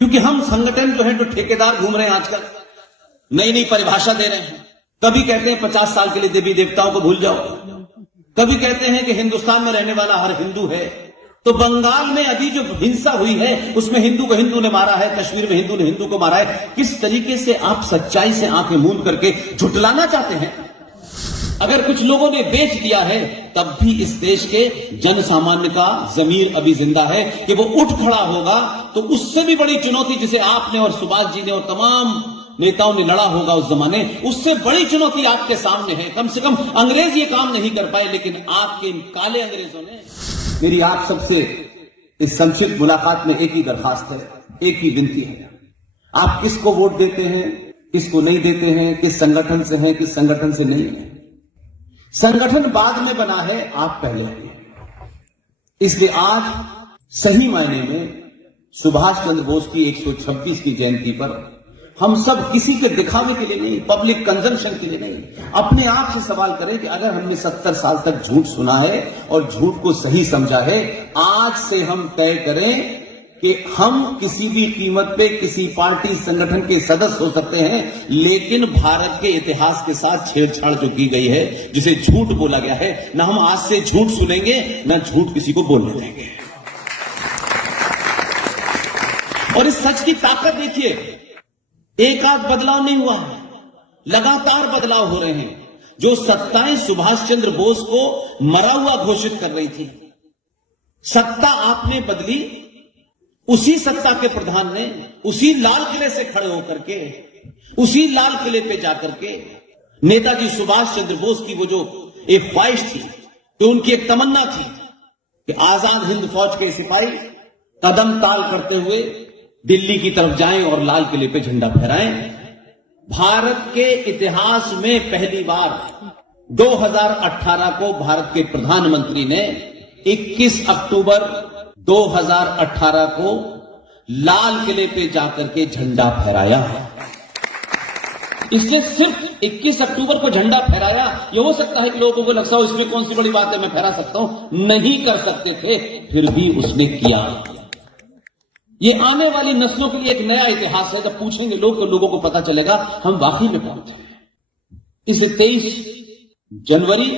क्योंकि हम संगठन जो है, जो ठेकेदार घूम रहे हैं आजकल, नई नई परिभाषा दे रहे हैं। कभी कहते हैं 50 साल के लिए देवी देवताओं को भूल जाओ, कभी कहते हैं कि हिंदुस्तान में रहने वाला हर हिंदू है। तो बंगाल में अभी जो हिंसा हुई है उसमें हिंदू को हिंदू ने मारा है, कश्मीर में हिंदू ने हिंदू को मारा है। किस तरीके से आप सच्चाई से आंखें मूंद करके झुठलाना चाहते हैं? अगर कुछ लोगों ने बेच दिया है तब भी इस देश के जन सामान्य का जमीर अभी जिंदा है कि वो उठ खड़ा होगा। तो उससे भी बड़ी चुनौती जिसे आपने और सुभाष जी ने और तमाम नेताओं ने लड़ा होगा उस जमाने, उससे बड़ी चुनौती आपके सामने है। कम से कम अंग्रेज ये काम नहीं कर पाए, लेकिन आपके इन काले अंग्रेजों ने। मेरी आप सबसे इस संक्षिप्त मुलाकात में एक ही दरखास्त है, एक ही विनती है। आप किसको वोट देते हैं, किसको नहीं देते हैं, किस संगठन से हैं, किस संगठन से नहीं है, संगठन बाद में बना है, आप पहले हैं। इसलिए आज सही मायने में सुभाष चंद्र बोस की 126 की जयंती पर हम सब किसी के दिखावे के लिए नहीं, पब्लिक कंजम्पशन के लिए नहीं, अपने आप से सवाल करें कि अगर हमने 70 साल तक झूठ सुना है और झूठ को सही समझा है, आज से हम तय करें कि हम किसी भी कीमत पे किसी पार्टी संगठन के सदस्य हो सकते हैं, लेकिन भारत के इतिहास के साथ छेड़छाड़ जो की गई है, जिसे झूठ बोला गया है, ना हम आज से झूठ सुनेंगे, ना झूठ किसी को बोलने देंगे। और इस सच की ताकत देखिए, एक आध बदलाव नहीं हुआ है, लगातार बदलाव हो रहे हैं। जो सत्ताएं सुभाष चंद्र बोस को मरा हुआ घोषित कर रही थी, सत्ता आपने बदली, उसी सत्ता के प्रधान ने उसी लाल किले से खड़े होकर के, उसी लाल किले पे जाकर के नेताजी सुभाष चंद्र बोस की वो जो एक ख्वाहिश थी, तो उनकी एक तमन्ना थी कि आजाद हिंद फौज के सिपाही कदम ताल करते हुए दिल्ली की तरफ जाएं और लाल किले पे झंडा फहराएं। भारत के इतिहास में पहली बार 2018 को भारत के प्रधानमंत्री ने 21 अक्टूबर 2018 को लाल किले पे जाकर के झंडा फहराया। इसने सिर्फ 21 अक्टूबर को झंडा फहराया। ये हो सकता है कि लोगों को लगता हो इसमें कौन सी बड़ी बात है, मैं फहरा सकता हूं, नहीं कर सकते थे, फिर भी उसने किया। ये आने वाली नस्लों के लिए एक नया इतिहास है। जब पूछेंगे लोग तो लोगों को पता चलेगा हम वाकई में कौन थे। इसे 23 जनवरी,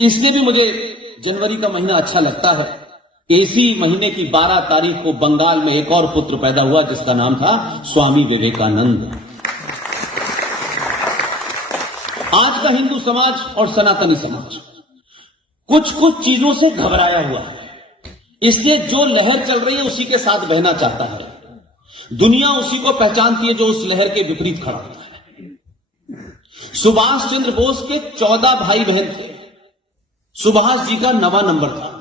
इसलिए भी मुझे जनवरी का महीना अच्छा लगता है। इसी महीने की 12 तारीख को बंगाल में एक और पुत्र पैदा हुआ जिसका नाम था स्वामी विवेकानंद। आज का हिंदू समाज और सनातनी समाज कुछ कुछ चीजों से घबराया हुआ है, इसलिए जो लहर चल रही है उसी के साथ बहना चाहता है। दुनिया उसी को पहचानती है जो उस लहर के विपरीत खड़ा होता है। सुभाष चंद्र बोस के 14 भाई बहन थे, सुभाष जी का 9वां नंबर था।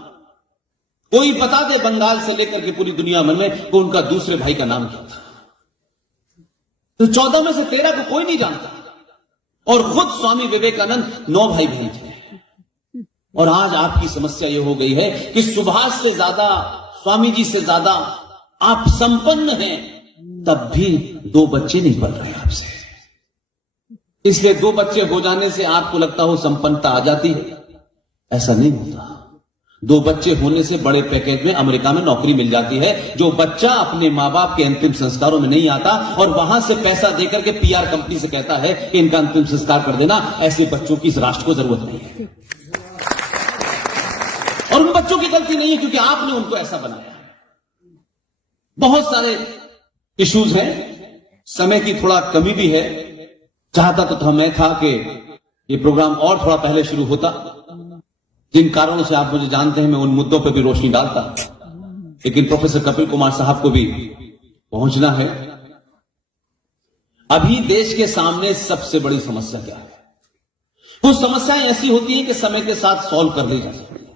कोई बता दे बंगाल से लेकर के पूरी दुनिया में कि उनका दूसरे भाई का नाम क्या था? तो 14 में से 13 को कोई नहीं जानता। और खुद स्वामी विवेकानंद 9 भाई बहन थे। और आज आपकी समस्या यह हो गई है कि सुभाष से ज्यादा, स्वामी जी से ज्यादा आप संपन्न हैं, तब भी 2 बच्चे नहीं पल रहे आपसे। इसलिए 2 बच्चे हो जाने से आपको लगता हो संपन्नता आ जाती है, ऐसा नहीं होता। 2 बच्चे होने से बड़े पैकेज में अमेरिका में नौकरी मिल जाती है। जो बच्चा अपने मां बाप के अंतिम संस्कारों में नहीं आता और वहां से पैसा देकर के पीआर कंपनी से कहता है कि इनका अंतिम संस्कार कर देना, ऐसे बच्चों की इस राष्ट्र को जरूरत नहीं है। और उन बच्चों की गलती नहीं है, क्योंकि आपने उनको ऐसा बनाया। बहुत सारे इश्यूज हैं, समय की थोड़ा कमी भी है। चाहता तो मैं था कि ये प्रोग्राम और थोड़ा पहले शुरू होता। जिन कारणों से आप मुझे जानते हैं, मैं उन मुद्दों पर भी रोशनी डालता, लेकिन प्रोफेसर कपिल कुमार साहब को भी पहुंचना है। अभी देश के सामने सबसे बड़ी समस्या क्या है? कुछ समस्याएं ऐसी होती हैं कि समय के साथ सॉल्व कर ली जा सकती है।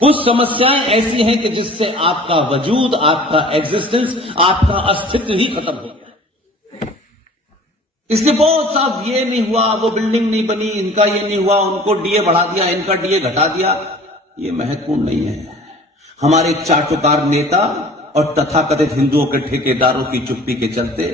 कुछ समस्याएं ऐसी हैं कि जिससे आपका वजूद, आपका एग्जिस्टेंस, आपका अस्तित्व ही खत्म हो गया। इसलिए बहुत साफ ये नहीं हुआ, वो बिल्डिंग नहीं बनी, इनका ये नहीं हुआ, उनको डीए बढ़ा दिया, इनका डीए घटा दिया, ये महत्वपूर्ण नहीं है। हमारे चाटुकार नेता और तथाकथित हिंदुओं के ठेकेदारों की चुप्पी के चलते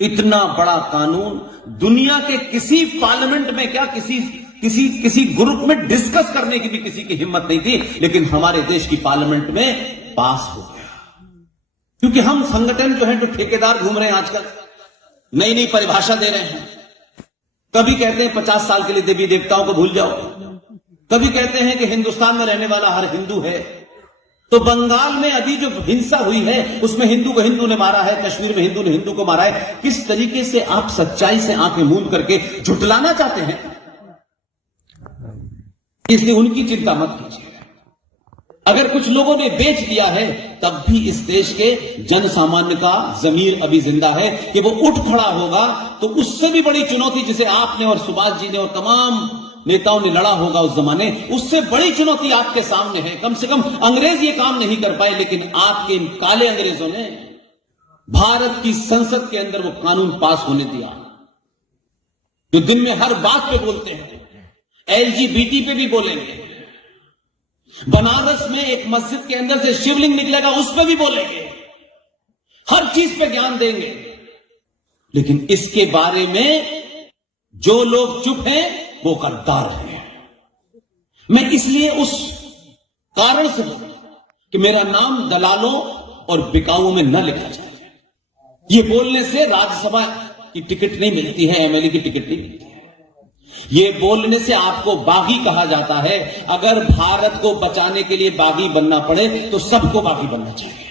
इतना बड़ा कानून दुनिया के किसी पार्लियामेंट में, क्या किसी ग्रुप में डिस्कस करने की भी किसी की हिम्मत नहीं थी, लेकिन हमारे देश की पार्लियामेंट में पास हो गया। क्योंकि हम संगठन जो है जो ठेकेदार घूम रहे हैं आजकल, नई नई परिभाषा दे रहे हैं। कभी कहते हैं 50 साल के लिए देवी देवताओं को भूल जाओ, कभी कहते हैं कि हिंदुस्तान में रहने वाला हर हिंदू है। तो बंगाल में अभी जो हिंसा हुई है उसमें हिंदू को हिंदू ने मारा है, कश्मीर में हिंदू ने हिंदू को मारा है। किस तरीके से आप सच्चाई से आंखें मूंद करके झुटलाना चाहते हैं, इसलिए उनकी चिंता मत कीजिए। अगर कुछ लोगों ने बेच दिया है तब भी इस देश के जन सामान्य का जमीर अभी जिंदा है कि वो उठ खड़ा होगा। तो उससे भी बड़ी चुनौती जिसे आपने और सुभाष जी ने और तमाम नेताओं ने लड़ा होगा उस जमाने, उससे बड़ी चुनौती आपके सामने है। कम से कम अंग्रेज ये काम नहीं कर पाए, लेकिन आपके इन काले अंग्रेजों ने भारत की संसद के अंदर वो कानून पास होने दिया जो दिन में हर बात पे बोलते हैं, LGBT पे भी बोलेंगे, बनारस में एक मस्जिद के अंदर से शिवलिंग निकलेगा उस पर भी बोलेंगे, हर चीज पे ज्ञान देंगे। लेकिन इसके बारे में जो लोग चुप हैं वो गद्दार हैं। मैं इसलिए उस कारण से बोलूं कि मेरा नाम दलालों और बिकाऊ में न लिखा जाए। ये बोलने से राज्यसभा की टिकट नहीं मिलती है, MLA की टिकट नहीं मिलती है। ये बोलने से आपको बागी कहा जाता है। अगर भारत को बचाने के लिए बागी बनना पड़े तो सबको बागी बनना चाहिए।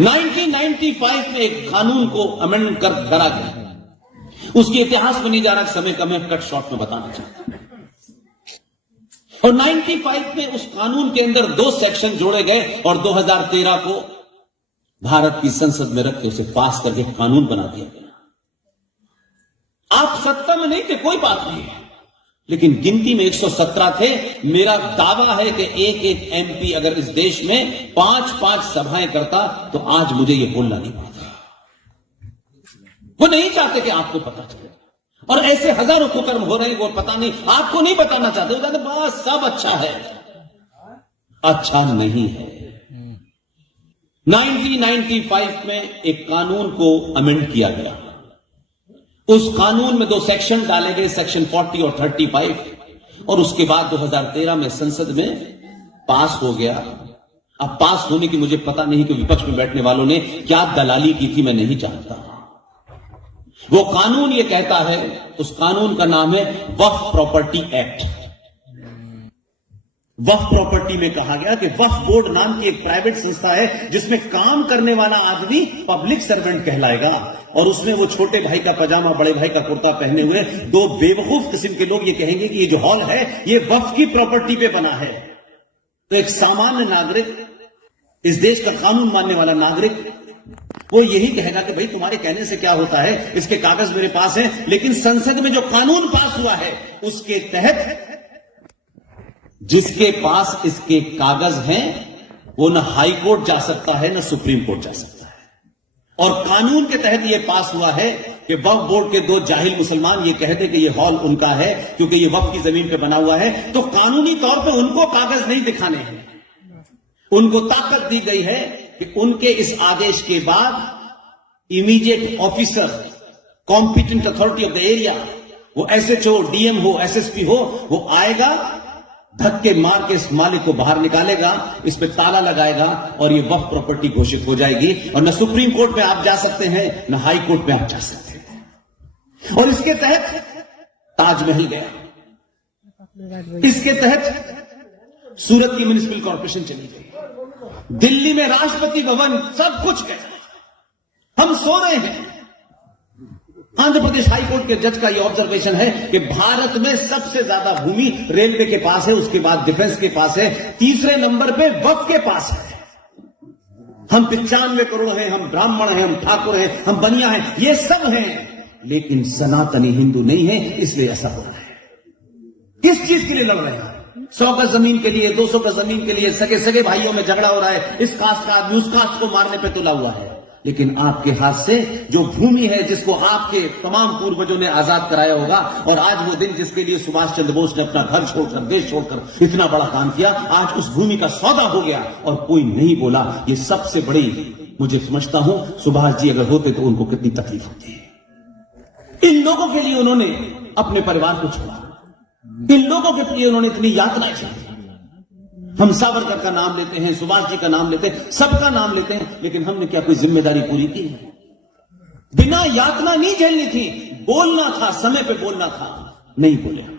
1995 में एक कानून को अमेंड करा गया। उसके इतिहास में नहीं जा रहा, समय का मैं कट शॉर्ट में बताना चाहता हूं। और 95 में उस कानून के अंदर 2 सेक्शन जोड़े गए और 2013 को भारत की संसद में रख के उसे पास करके कानून बना दिया गया। आप सत्ता में नहीं थे, कोई बात नहीं है, लेकिन गिनती में 117 थे। मेरा दावा है कि एक MP अगर इस देश में 5-5 सभाएं करता तो आज मुझे यह बोलना नहीं पड़ता। वो नहीं चाहते कि आपको पता चले, और ऐसे हजारों कुकर्म हो रहे हैं वो पता नहीं, आपको नहीं बताना चाहते। वो कहते बस सब अच्छा है, अच्छा नहीं है। 1995 में एक कानून को अमेंड किया गया। उस कानून में 2 सेक्शन डाले गए, सेक्शन 40 और 35, और उसके बाद 2013 में संसद में पास हो गया। अब पास होने की मुझे पता नहीं कि विपक्ष में बैठने वालों ने क्या दलाली की थी, मैं नहीं जानता। वो कानून ये कहता है, उस कानून का नाम है वक्फ प्रॉपर्टी एक्ट। वक्फ प्रॉपर्टी में कहा गया कि वक्फ बोर्ड नाम की एक प्राइवेट संस्था है जिसमें काम करने वाला आदमी पब्लिक सर्वेंट कहलाएगा, और उसमें वो छोटे भाई का पजामा बड़े भाई का कुर्ता पहने हुए 2 बेवकूफ किस्म के लोग ये कहेंगे कि ये जो हॉल है ये वक्फ की प्रॉपर्टी पे बना है। तो एक सामान्य नागरिक, इस देश का कानून मानने वाला नागरिक, वो यही कहेगा कि भाई तुम्हारे कहने से क्या होता है, इसके कागज मेरे पास हैं। लेकिन संसद में जो कानून पास हुआ है उसके तहत जिसके पास इसके कागज हैं वो न हाई कोर्ट जा सकता है न सुप्रीम कोर्ट जा सकता है। और कानून के तहत यह पास हुआ है कि वक्फ बोर्ड के 2 जाहिल मुसलमान ये कहते कि ये हॉल उनका है क्योंकि ये वक्फ की जमीन पे बना हुआ है, तो कानूनी तौर पे उनको कागज नहीं दिखाने हैं। उनको ताकत दी गई है कि उनके इस आदेश के बाद immediate officer, competent authority of the area, वो SHO, DM हो, SSP हो, वो आएगा, धक्के मार के इस मालिक को बाहर निकालेगा, इस पे ताला लगाएगा और ये वक्फ प्रॉपर्टी घोषित हो जाएगी। और न सुप्रीम कोर्ट में आप जा सकते हैं न हाई कोर्ट में आप जा सकते हैं। और इसके तहत ताजमहल गया, इसके तहत सूरत की म्युनिसिपल कॉर्पोरेशन चली गई, दिल्ली में राष्ट्रपति भवन, सब कुछ गया। हम सो रहे हैं। आंध्र प्रदेश हाईकोर्ट के जज का यह ऑब्जर्वेशन है कि भारत में सबसे ज्यादा भूमि रेलवे के पास है, उसके बाद डिफेंस के पास है, तीसरे नंबर पे वक्फ के पास है। हम 95 करोड़ हैं, हम ब्राह्मण हैं, हम ठाकुर हैं, हम बनिया हैं, ये सब हैं, लेकिन सनातनी हिंदू नहीं है, इसलिए ऐसा हो रहा है। किस चीज के लिए लड़ रहे हैं? 100 गज जमीन के लिए, 200 गज जमीन के लिए, सगे सगे भाइयों में झगड़ा हो रहा है। इस कास्ट का आदमी उस कास्ट को मारने पे तुला हुआ है। लेकिन आपके हाथ से जो भूमि है जिसको आपके तमाम पूर्वजों ने आजाद कराया होगा, और आज वो दिन जिसके लिए सुभाष चंद्र बोस ने अपना घर छोड़कर, देश छोड़कर इतना बड़ा काम किया, आज उस भूमि का सौदा हो गया और कोई नहीं बोला। ये सबसे बड़ी, मुझे समझता हूं सुभाष जी अगर होते तो उनको कितनी तकलीफ होती है। इन लोगों के लिए उन्होंने अपने परिवार को छोड़ा, इन लोगों के लिए उन्होंने इतनी यातना की, हम सावरकर का नाम लेते हैं, सुभाष जी का नाम लेते हैं, सबका नाम लेते हैं, लेकिन हमने क्या कोई जिम्मेदारी पूरी की है? बिना यातना नहीं झेलनी थी, बोलना था, समय पे बोलना था, नहीं बोले हम।